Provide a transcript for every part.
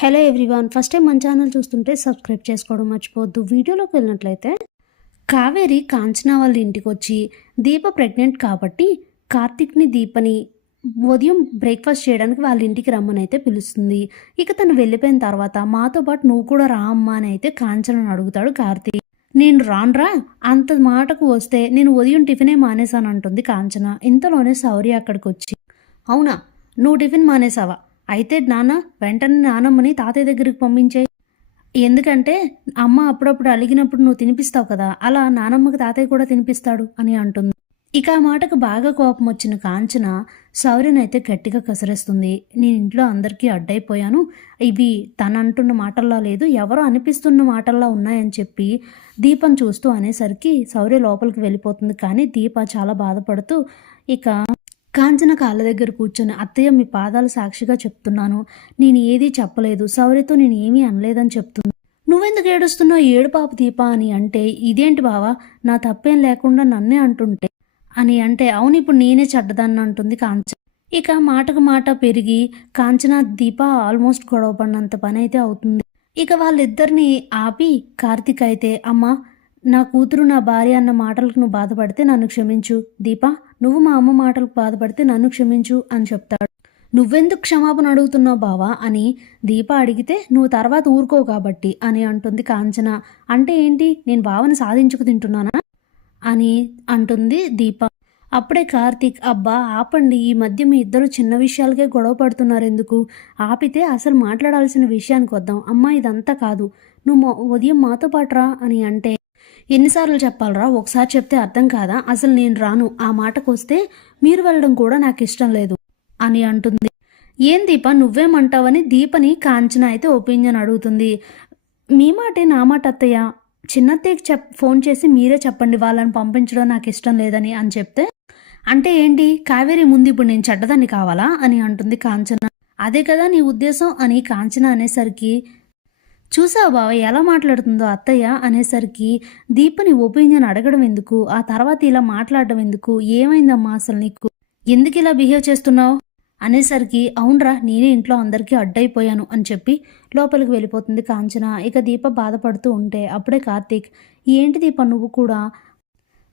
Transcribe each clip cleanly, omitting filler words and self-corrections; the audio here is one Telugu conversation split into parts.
హలో ఎవ్రీవన్, ఫస్ట్ టైం మన ఛానల్ చూస్తుంటే సబ్స్క్రైబ్ చేసుకోవడం మర్చిపోవద్దు. వీడియోలోకి వెళ్ళినట్లయితే కావేరి కాంచన వాళ్ళ ఇంటికి వచ్చి దీప ప్రెగ్నెంట్ కాబట్టి కార్తిక్ని దీపని ఉదయం బ్రేక్ఫాస్ట్ చేయడానికి వాళ్ళ ఇంటికి రమ్మని అయితే పిలుస్తుంది. ఇక తను వెళ్ళిపోయిన తర్వాత మాతో పాటు నువ్వు కూడా రా అమ్మా అని అయితే కాంచనని అడుగుతాడు కార్తీక్. నేను రాన్రా, అంత మాటకు వస్తే నేను ఉదయం టిఫినే మానేశాను అంటుంది కాంచన. ఇంతలోనే శౌర్య అక్కడికి వచ్చి, అవునా నువ్వు టిఫిన్ మానేసావా? అయితే నాన్న వెంటనే నానమ్మని తాతయ్య దగ్గరికి పంపించే, ఎందుకంటే అమ్మ అప్పుడప్పుడు అలిగినప్పుడు నువ్వు తినిపిస్తావు కదా, అలా నానమ్మకి తాతయ్య కూడా తినిపిస్తాడు అని అంటుంది. ఇక ఆ మాటకు బాగా కోపం వచ్చిన కాంచన శౌర్యనైతే గట్టిగా కసిరేస్తుంది. నేను ఇంట్లో అందరికీ అడ్డైపోయాను, ఇవి తను అంటున్న మాటల్లా లేదు, ఎవరో అనిపిస్తున్న మాటల్లా ఉన్నాయని చెప్పి దీపం చూస్తూ అనేసరికి శౌర్య లోపలికి వెళ్ళిపోతుంది. కానీ దీప చాలా బాధపడుతూ ఇక కాంచన కాళ్ళ దగ్గర కూర్చొని, అత్తయ్య మీ పాదాలు సాక్షిగా చెప్తున్నాను, నేను ఏదీ చెప్పలేదు, శౌర్యతో నేను ఏమీ అనలేదని చెప్తుంది. నువ్వెందుకు ఏడుస్తున్నావు, ఏడు పాప దీప అని అంటే, ఇదేంటి బావా నా తప్పేం లేకుండా నన్నే అంటుంటే అని అంటే, అవును ఇప్పుడు నేనే చెడ్డదాన్ని అంటుంది కాంచన. ఇక మాటకు మాట పెరిగి కాంచన దీప ఆల్మోస్ట్ గొడవ పడినంత పని అయితే అవుతుంది. ఇక వాళ్ళిద్దరిని ఆపి కార్తీక్ అయితే, అమ్మ నా కూతురు నా భార్య అన్న మాటలకు నువ్వు బాధపడితే నన్ను క్షమించు, దీప నువ్వు మా అమ్మ మాటలకు బాధపడితే నన్ను క్షమించు అని చెప్తాడు. నువ్వెందుకు క్షమాపణ అడుగుతున్నావు బావా అని దీప అడిగితే, నువ్వు తర్వాత ఊరుకో కాబట్టి అని అంటుంది కాంచన. అంటే ఏంటి, నేను బావని సాధించుకు తింటున్నానా అని అంటుంది దీప. అప్పుడే కార్తీక్, అబ్బా ఆపండి, ఈ మధ్య మీ ఇద్దరు చిన్న విషయాలకే గొడవ పడుతున్నారు ఎందుకు, ఆపితే అసలు మాట్లాడాల్సిన విషయానికి వద్దాం. అమ్మా ఇదంతా కాదు, నువ్వు ఉదయం మాతో పాటు రా అని అంటే, ఎన్నిసార్లు చెప్పాలరా, ఒకసారి చెప్తే అర్థం కాదా, అసలు నేను రాను, ఆ మాటకు వస్తే మీరు వెళ్ళడం కూడా నాకు ఇష్టం లేదు అని అంటుంది. ఏం దీప నువ్వేమంటావని దీపని కాంచన అయితే ఒపీనియన్ అడుగుతుంది. మీ మాటే నా మాట అత్తయ్య, చిన్నత్తయ్యకి ఫోన్ చేసి మీరే చెప్పండి వాళ్ళని పంపించడం నాకు ఇష్టం లేదని అని చెప్తే, అంటే ఏంటి కావేరి ముందు ఇప్పుడు నేను చెడ్డదాన్ని కావాలా అని అంటుంది కాంచన. అదే కదా నీ ఉద్దేశం అని కాంచన అనేసరికి, చూసావు బావ ఎలా మాట్లాడుతుందో అత్తయ్య అనేసరికి దీపని ఒపీనియన్ అడగడం ఎందుకు, ఆ తర్వాత ఇలా మాట్లాడడం ఎందుకు, ఏమైందమ్మా అసలు నీకు, ఎందుకు ఇలా బిహేవ్ చేస్తున్నావు అనేసరికి, అవునరా నేనే ఇంట్లో అందరికీ అడ్డైపోయాను అని చెప్పి లోపలికి వెళ్ళిపోతుంది కాంచన. ఇక దీప బాధపడుతూ ఉంటే అప్పుడే కార్తీక్, ఏంటి దీప నువ్వు కూడా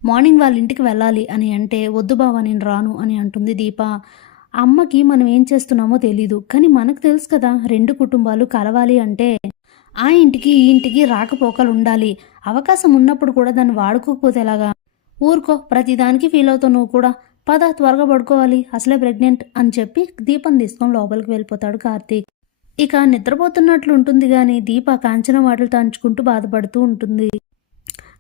మార్నింగ్ వాళ్ళ ఇంటికి వెళ్ళాలి అని అంటే, వద్దు బావ నేను రాను అని అంటుంది దీప. అమ్మకి మనం ఏం చేస్తున్నామో తెలీదు, కానీ మనకు తెలుసు కదా రెండు కుటుంబాలు కలవాలి అంటే ఆ ఇంటికి ఈ ఇంటికి రాకపోకలు ఉండాలి, అవకాశం ఉన్నప్పుడు కూడా దాన్ని వాడుకోకపోతే ఎలాగా, ఊరుకో ప్రతిదానికి ఫీల్ అవుతావు నువ్వు కూడా, పద త్వరగా పడుకోవాలి అసలే ప్రెగ్నెంట్ అని చెప్పి దీపం తీసుకొని లోపలికి వెళ్ళిపోతాడు కార్తీక్. ఇక నిద్రపోతున్నట్లు ఉంటుంది కానీ దీప కాంచన మాటలు తంచుకుంటూ బాధపడుతూ ఉంటుంది.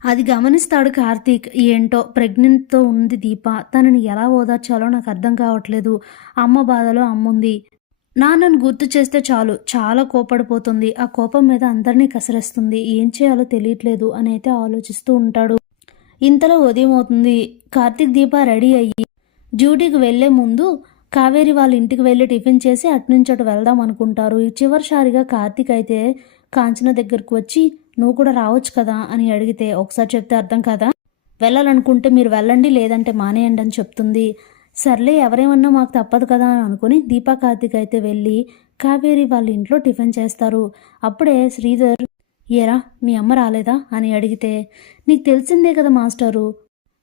అది గమనిస్తాడు కార్తీక్. ఏంటో ప్రెగ్నెంట్తో ఉంది దీప, తనని ఎలా ఓదార్చాలో నాకు అర్థం కావట్లేదు, అమ్మ బాధలో అమ్ముంది, నాన్నను గుర్తు చేస్తే చాలు చాలా కోపడిపోతుంది, ఆ కోపం మీద అందరినీ కసిరేస్తుంది, ఏం చేయాలో తెలియట్లేదు అని అయితే ఆలోచిస్తూ ఉంటాడు. ఇంతలో ఉదయం అవుతుంది. కార్తీక్ దీప రెడీ అయ్యి డ్యూటీకి వెళ్లే ముందు కావేరి వాళ్ళ ఇంటికి వెళ్ళి టిఫిన్ చేసి అటునుంచి అటు వెళ్దాం అనుకుంటారు. చివరిసారిగా కార్తీక్ అయితే కాంచన దగ్గరకు వచ్చి, నువ్వు కూడా రావచ్చు కదా అని అడిగితే, ఒకసారి చెప్తే అర్థం కదా, వెళ్ళాలనుకుంటే మీరు వెళ్ళండి లేదంటే మానేయండి అని చెప్తుంది. సర్లే ఎవరేమన్నా మాకు తప్పదు కదా అని అనుకుని దీపా కార్తీక్ అయితే వెళ్ళి కావేరి వాళ్ళ ఇంట్లో టిఫిన్ చేస్తారు. అప్పుడే శ్రీధర్, ఏరా మీ అమ్మ రాలేదా అని అడిగితే, నీకు తెలిసిందే కదా మాస్టరు,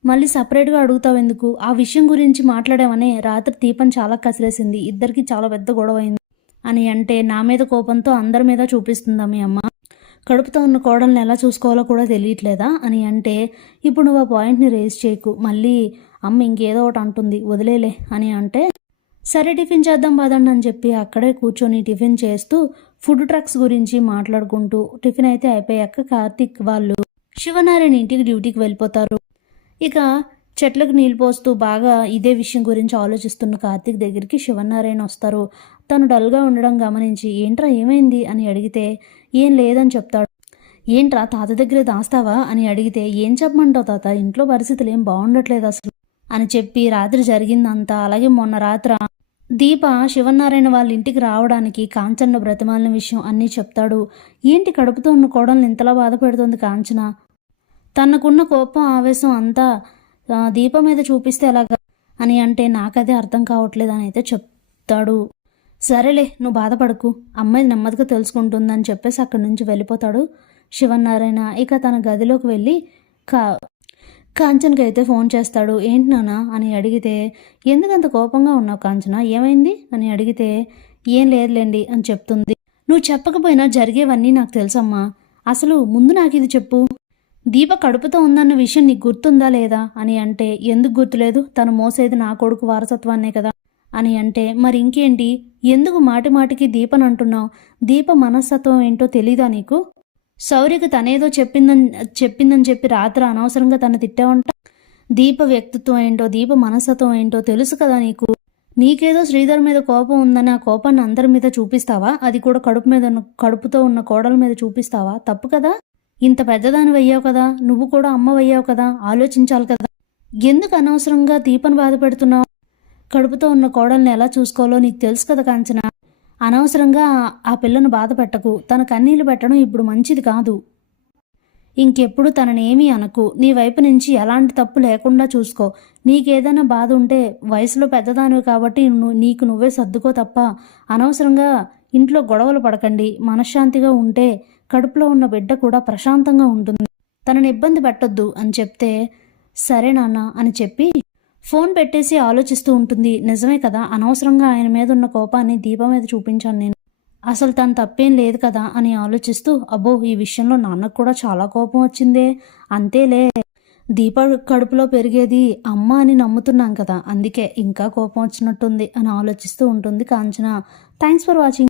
మళ్ళీ సపరేట్గా అడుగుతావు ఎందుకు, ఆ విషయం గురించి మాట్లాడామనే రాత్రి దీపం చాలా కసిరేసింది, ఇద్దరికి చాలా పెద్ద గొడవ అయింది అని అంటే, నా మీద కోపంతో అందరి మీద చూపిస్తుందా మీ అమ్మ, కడుపుతో ఉన్న కోడల్ని ఎలా చూసుకోవాలో కూడా తెలియట్లేదా అని అంటే, ఇప్పుడు నువ్వు ఆ పాయింట్ని రేస్ చేయకు, మళ్ళీ అమ్మ ఇంకేదో ఒకటి అంటుంది వదిలేలే అని అంటే, సరే టిఫిన్ చేద్దాం పదండి అని చెప్పి అక్కడే కూర్చొని టిఫిన్ చేస్తూ ఫుడ్ ట్రక్స్ గురించి మాట్లాడుకుంటూ టిఫిన్ అయితే అయిపోయాక కార్తీక్ వాళ్ళు శివనారాయణ ఇంటికి డ్యూటీకి వెళ్ళిపోతారు. ఇక చెట్లకు నీళ్ళు పోస్తూ బాగా ఇదే విషయం గురించి ఆలోచిస్తున్న కార్తీక్ దగ్గరికి శివనారాయణ వస్తారు. తను డల్గా ఉండడం గమనించి, ఏంట్రా ఏమైంది అని అడిగితే, ఏం లేదని చెప్తాడు. ఏంట్రా తాత దగ్గర దాస్తావా అని అడిగితే, ఏం చెప్పమంటావు తాత, ఇంట్లో పరిస్థితులు ఏం బాగుండట్లేదు అసలు అని చెప్పి రాత్రి జరిగిందంతా, అలాగే మొన్న రాత్ర దీప శివనారాయణ వాళ్ళ ఇంటికి రావడానికి కాంచన బ్రతిమాలిన విషయం అన్నీ చెప్తాడు. ఏంటి కడుపుతో ఉన్న కోడల్ని ఇంతలా బాధపెడుతుంది కాంచన, తనకున్న కోపం ఆవేశం అంతా దీప మీద చూపిస్తే ఎలాగా అని అంటే, నాకదే అర్థం కావట్లేదు అని అయితే చెప్తాడు. సరేలే నువ్వు బాధపడకు, అమ్మాయి నెమ్మదిగా తెలుసుకుంటుందని చెప్పేసి అక్కడి నుంచి వెళ్ళిపోతాడు శివనారాయణ. ఇక తన గదిలోకి వెళ్ళి కా కాంచన్కి అయితే ఫోన్ చేస్తాడు. ఏంటి నాన్న అని అడిగితే, ఎందుకంత కోపంగా ఉన్నావు కాంచన, ఏమైంది అని అడిగితే, ఏం లేదులేండి అని చెప్తుంది. నువ్వు చెప్పకపోయినా జరిగేవన్నీ నాకు తెలుసమ్మా. అసలు ముందు నాకు ఇది చెప్పు, దీప కడుపుతో ఉందన్న విషయం నీకు గుర్తుందా లేదా అని అంటే, ఎందుకు గుర్తులేదు, తను మోసేది నా కొడుకు వారసత్వాన్నే కదా అని అంటే, మరి ఇంకేంటి, ఎందుకు మాటి మాటికి దీపని అంటున్నావు, దీప మనస్తత్వం ఏంటో తెలీదా నీకు, శౌర్యకి తనేదో చెప్పిందని చెప్పి రాత్రి అనవసరంగా తను తిట్టావంట, దీప వ్యక్తిత్వం ఏంటో దీప మనస్తత్వం ఏంటో తెలుసు కదా నీకు, నీకేదో శ్రీధర్ మీద కోపం ఉందని ఆ కోపాన్ని అందరి మీద చూపిస్తావా, అది కూడా కడుపుతో ఉన్న కోడల మీద చూపిస్తావా, తప్పు కదా, ఇంత పెద్దదానివి అయ్యావు కదా, నువ్వు కూడా అమ్మవయ్యావు కదా, ఆలోచించాలి కదా, ఎందుకు అనవసరంగా దీపను బాధ పెడుతున్నావు, కడుపుతో ఉన్న కోడల్ని ఎలా చూసుకోవాలో నీకు తెలుసు కదా కాంచన, అనవసరంగా ఆ పిల్లను బాధ పెట్టకు, తన కన్నీళ్లు పెట్టడం ఇప్పుడు మంచిది కాదు, ఇంకెప్పుడు తననేమీ అనకు, నీ వైపు నుంచి ఎలాంటి తప్పు లేకుండా చూసుకో, నీకేదైనా బాధ ఉంటే వయసులో పెద్దదానివి కాబట్టి నీకు నువ్వే సర్దుకో తప్ప అనవసరంగా ఇంట్లో గొడవలు పడకండి, మనశ్శాంతిగా ఉంటే కడుపులో ఉన్న బిడ్డ కూడా ప్రశాంతంగా ఉంటుంది, తనని ఇబ్బంది పెట్టొద్దు అని చెప్తే, సరే నాన్న అని చెప్పి ఫోన్ పెట్టేసి ఆలోచిస్తూ ఉంటుంది. నిజమే కదా, అనవసరంగా ఆయన మీద ఉన్న కోపాన్ని దీప మీద చూపించాను నేను, అసలు తను తప్పేం లేదు కదా అని ఆలోచిస్తూ, అబ్బో ఈ విషయంలో నాన్నకు కూడా చాలా కోపం వచ్చిందే, అంతేలే, దీప కడుపులో పెరిగేది అమ్మ అని నమ్ముతున్నాం కదా, అందుకే ఇంకా కోపం వచ్చినట్టుంది అని ఆలోచిస్తూ ఉంటుంది కాంచన. Thanks for watching.